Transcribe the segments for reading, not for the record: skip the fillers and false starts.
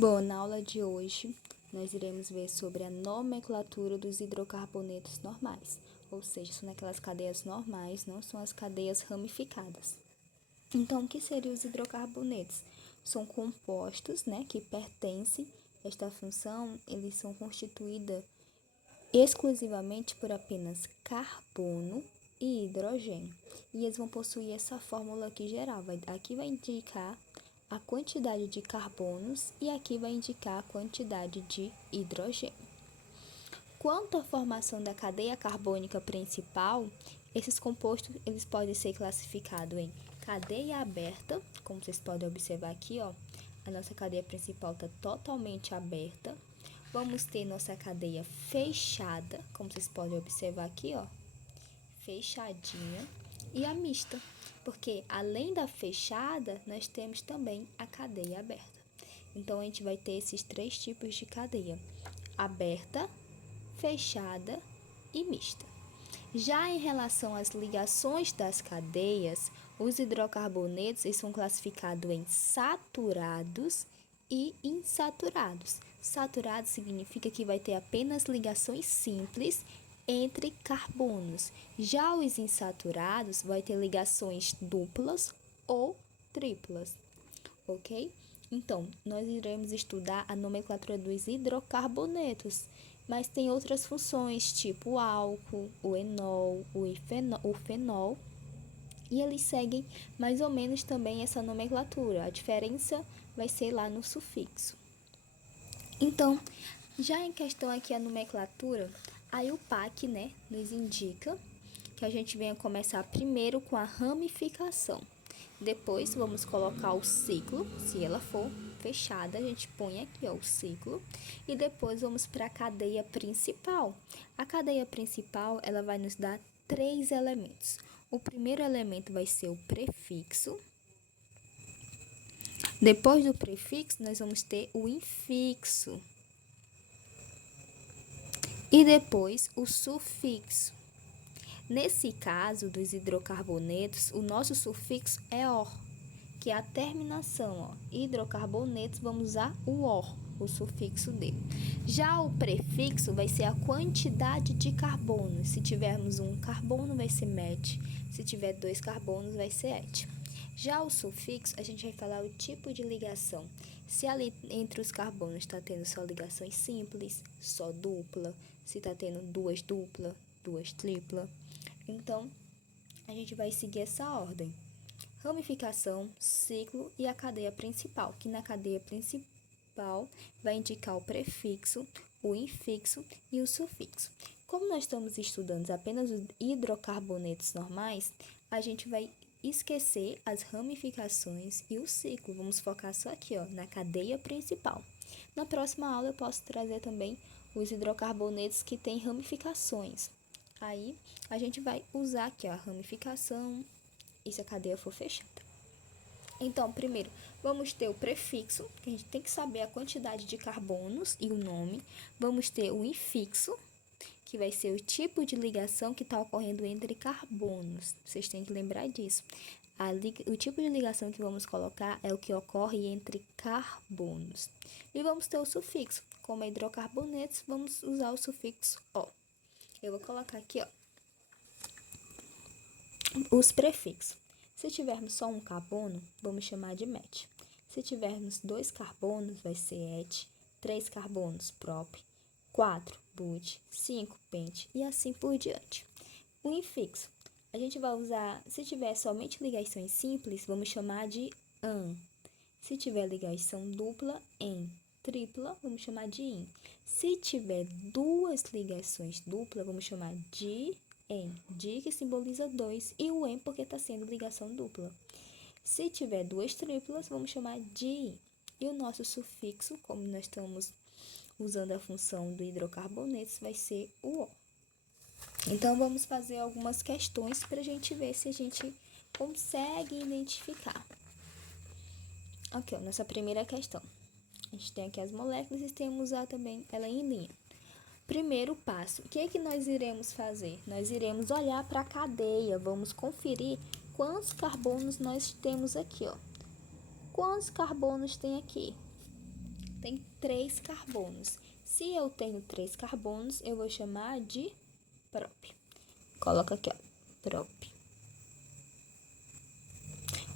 Bom, na aula de hoje, nós iremos ver sobre a nomenclatura dos hidrocarbonetos normais, ou seja, são aquelas cadeias normais, não são as cadeias ramificadas. Então, o que seriam os hidrocarbonetos? São compostos, que pertencem a esta função, eles são constituídos exclusivamente por apenas carbono e hidrogênio. E eles vão possuir essa fórmula aqui geral. Aqui vai indicar a quantidade de carbonos e aqui vai indicar a quantidade de hidrogênio. Quanto à formação da cadeia carbônica principal, esses compostos eles podem ser classificados em cadeia aberta, como vocês podem observar aqui, a nossa cadeia principal está totalmente aberta. Vamos ter nossa cadeia fechada, como vocês podem observar aqui, fechadinha, e a mista, porque além da fechada, nós temos também a cadeia aberta. Então, a gente vai ter esses três tipos de cadeia: aberta, fechada e mista. Já em relação às ligações das cadeias, os hidrocarbonetos eles são classificados em saturados e insaturados. Saturado significa que vai ter apenas ligações simples entre carbonos. Já os insaturados vai ter ligações duplas ou triplas, ok? Então, nós iremos estudar a nomenclatura dos hidrocarbonetos, mas tem outras funções, tipo o álcool, o enol, o fenol, e eles seguem mais ou menos também essa nomenclatura. A diferença vai ser lá no sufixo. Então, já em questão aqui a nomenclatura, a IUPAC, nos indica que a gente venha começar primeiro com a ramificação. Depois, vamos colocar o ciclo, se ela for fechada, a gente põe aqui, o ciclo. E depois, vamos para a cadeia principal. A cadeia principal, ela vai nos dar 3 elementos. O primeiro elemento vai ser o prefixo. Depois do prefixo, nós vamos ter o infixo. E depois, o sufixo. Nesse caso dos hidrocarbonetos, o nosso sufixo é OR, que é a terminação. Hidrocarbonetos, vamos usar o OR, o sufixo dele. Já o prefixo vai ser a quantidade de carbonos. Se tivermos um carbono, vai ser met. Se tiver 2 carbonos, vai ser et. Já o sufixo, a gente vai falar o tipo de ligação. Se ali entre os carbonos está tendo só ligações simples, só dupla, se está tendo 2 dupla, 2 tripla. Então, a gente vai seguir essa ordem: ramificação, ciclo e a cadeia principal, que na cadeia principal vai indicar o prefixo, o infixo e o sufixo. Como nós estamos estudando apenas os hidrocarbonetos normais, a gente vai esquecer as ramificações e o ciclo. Vamos focar só aqui, na cadeia principal. Na próxima aula eu posso trazer também os hidrocarbonetos que têm ramificações. Aí, a gente vai usar aqui a ramificação e se a cadeia for fechada. Então, primeiro, vamos ter o prefixo, que a gente tem que saber a quantidade de carbonos e o nome. Vamos ter o infixo, que vai ser o tipo de ligação que está ocorrendo entre carbonos. Vocês têm que lembrar disso. O tipo de ligação que vamos colocar é o que ocorre entre carbonos. E vamos ter o sufixo. Como é hidrocarbonetos, vamos usar o sufixo O. Eu vou colocar aqui, os prefixos. Se tivermos só um carbono, vamos chamar de met. Se tivermos 2 carbonos, vai ser et, 3 carbonos, prop, 4, but, 5, pent e assim por diante. O infixo, a gente vai usar, se tiver somente ligações simples, vamos chamar de an. Se tiver ligação dupla, en. Tripla, vamos chamar de in. Se tiver 2 ligações duplas, vamos chamar de en. Di que simboliza 2 e o en porque está sendo ligação dupla. Se tiver 2 triplas, vamos chamar de in. E o nosso sufixo, como nós estamos usando a função do hidrocarbonetos, vai ser o O. Então, vamos fazer algumas questões para a gente ver se a gente consegue identificar. Ok, nossa primeira questão. A gente tem aqui as moléculas e temos que usar também ela em linha. Primeiro passo, o que é que nós iremos fazer? Nós iremos olhar para a cadeia, vamos conferir quantos carbonos nós temos aqui, ó. Quantos carbonos tem aqui? Tem 3 carbonos. Se eu tenho 3 carbonos, eu vou chamar de prop. Coloca aqui, ó, prop.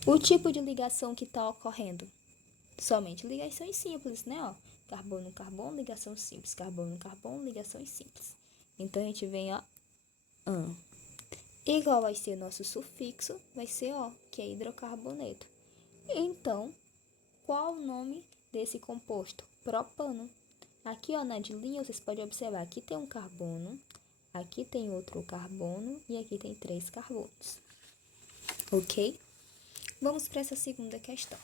O tipo de ligação que está ocorrendo? Somente ligações simples, né, ó? Carbono, carbono, ligação simples. Carbono, carbono, ligações simples. Então, a gente vem, ó, an. E qual vai ser nosso sufixo? Vai ser O, que é hidrocarboneto. Então, qual o nome desse composto? Propano. Aqui, ó, na de linha, vocês podem observar, aqui tem um carbono, aqui tem outro carbono e aqui tem 3 carbonos. Ok? Vamos para essa segunda questão.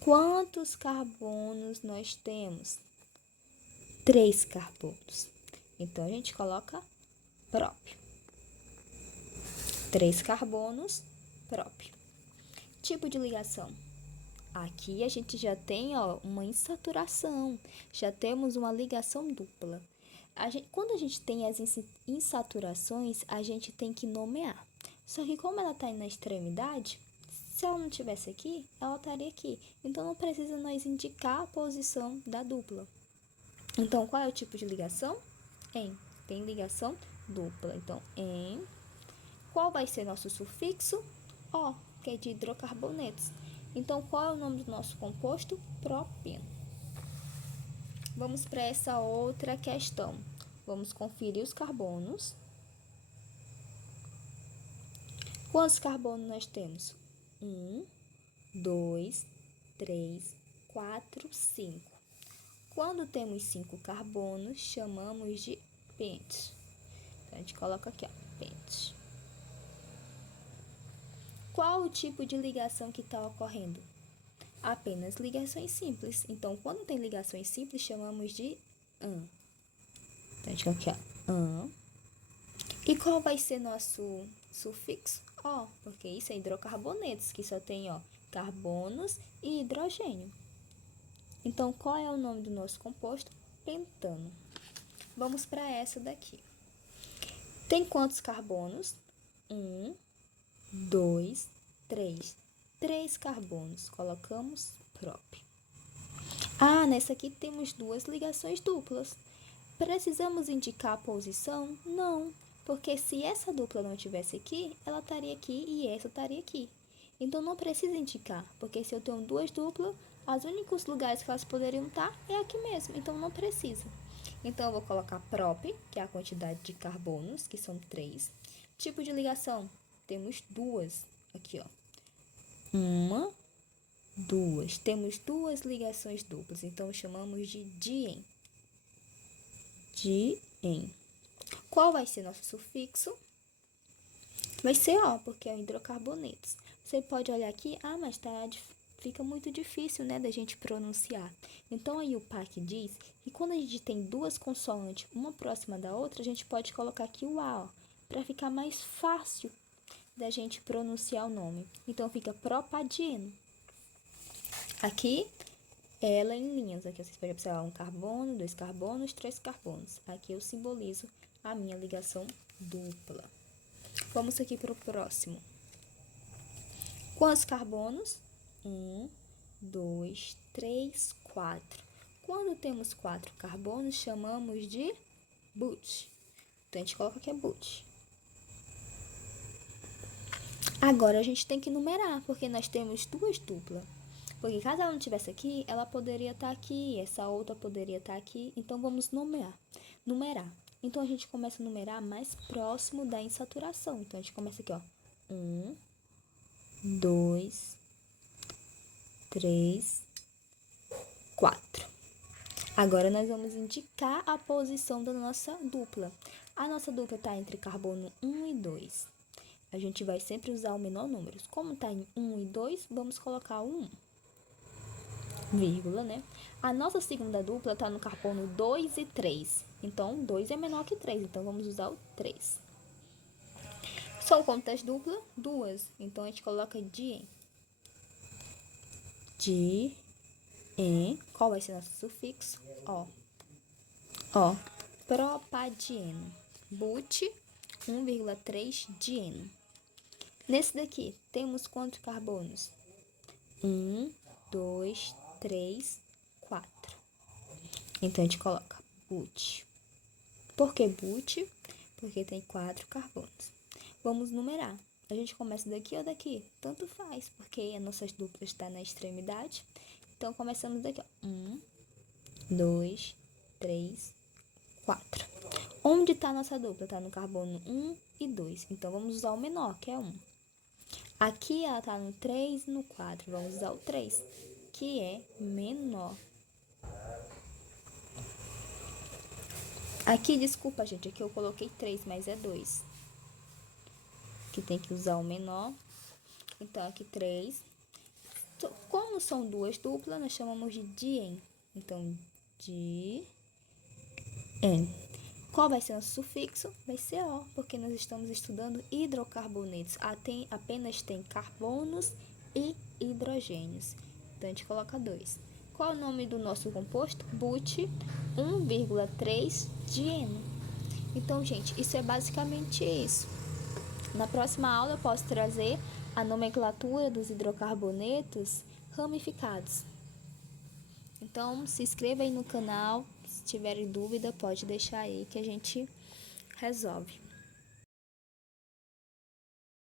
Quantos carbonos nós temos? 3 carbonos. Então, a gente coloca próprio. 3 carbonos, próprio. Tipo de ligação. Aqui a gente já tem, ó, uma insaturação. Já temos uma ligação dupla. Quando a gente tem as insaturações, a gente tem que nomear. Só que como ela está na extremidade, se ela não estivesse aqui, ela estaria aqui. Então, não precisa nós indicar a posição da dupla. Então, qual é o tipo de ligação? Em. Tem ligação dupla. Então, em. Qual vai ser nosso sufixo? O, que é de hidrocarbonetos. Então, qual é o nome do nosso composto? Propeno. Vamos para essa outra questão. Vamos conferir os carbonos. Quantos carbonos nós temos? 1, 2, 3, 4, 5. Quando temos 5 carbonos, chamamos de pente. Então, a gente coloca aqui, ó, pente. Qual o tipo de ligação que está ocorrendo? Apenas ligações simples. Então, quando tem ligações simples, chamamos de an. Então, a gente coloca aqui, ó, an. E qual vai ser nosso sufixo? O, porque isso é hidrocarbonetos, que só tem, ó, carbonos e hidrogênio. Então, qual é o nome do nosso composto? Pentano. Vamos para essa daqui. Tem quantos carbonos? 1, 2, 3. 3 carbonos. Colocamos prop. Ah, nessa aqui temos 2 ligações duplas. Precisamos indicar a posição? Não, porque se essa dupla não estivesse aqui, ela estaria aqui e essa estaria aqui. Então, não precisa indicar, porque se eu tenho 2 duplas, os únicos lugares que elas poderiam estar é aqui mesmo, então não precisa. Então, eu vou colocar prop, que é a quantidade de carbonos, que são 3. Tipo de ligação, temos 2 aqui, ó. 1, 2. Temos 2 ligações duplas, então chamamos de dien. Dien. Qual vai ser nosso sufixo? Vai ser O, porque é o hidrocarbonetos. Você pode olhar aqui, mas fica muito difícil, né, da gente pronunciar. Então, aí o PAC diz que quando a gente tem 2 consoantes, uma próxima da outra, a gente pode colocar aqui o A, para ficar mais fácil da gente pronunciar o nome. Então, fica propadieno. Aqui, ela em linhas. Aqui vocês podem observar 1 carbono, 2 carbonos, 3 carbonos. Aqui eu simbolizo a minha ligação dupla. Vamos aqui para o próximo. Quantos carbonos? 1, 2, 3, 4. Quando temos 4 carbonos, chamamos de but. Então, a gente coloca aqui but. Agora, a gente tem que numerar, porque nós temos 2 duplas. Porque caso ela não estivesse aqui, ela poderia estar aqui, essa outra poderia estar aqui. Então, vamos numerar. Então, a gente começa a numerar mais próximo da insaturação. Então, a gente começa aqui, ó. 1, 2, 3, 4. Agora, nós vamos indicar a posição da nossa dupla. A nossa dupla está entre carbono 1 e 2. A gente vai sempre usar o menor número. Como está em 1 e 2, vamos colocar o 1. Vírgula, né? A nossa segunda dupla está no carbono 2 e 3. Então, 2 é menor que 3. Então, vamos usar o 3. São quantas duplas? 2. Então, a gente coloca dien. Dien. Qual vai ser nosso sufixo? O. Propadieno. But, 1,3 dieno. Nesse daqui, temos quantos carbonos? 1, 2, 3, 4. Então, a gente coloca but. Por que but? Porque tem 4 carbonos. Vamos numerar. A gente começa daqui ou daqui? Tanto faz, porque a nossa dupla está na extremidade. Então, começamos daqui, ó. 1, 2, 3, 4. Onde está a nossa dupla? Está no carbono 1 e 2. Então, vamos usar o menor, que é 1. Aqui ela está no 3 e no 4. Vamos usar o 3, que é menor. Aqui, desculpa, gente, aqui eu coloquei 3, mas é 2. Aqui tem que usar o menor. Então, aqui 3. Como são duas duplas, nós chamamos de diene. Então, diene. Qual vai ser o sufixo? Vai ser O, porque nós estamos estudando hidrocarbonetos. Apenas tem carbonos e hidrogênios. Então, a gente coloca 2. Qual é o nome do nosso composto? But 1,3 dieno. Então, gente, isso é basicamente isso. Na próxima aula, eu posso trazer a nomenclatura dos hidrocarbonetos ramificados. Então, se inscreva aí no canal. Se tiverem dúvida, pode deixar aí que a gente resolve.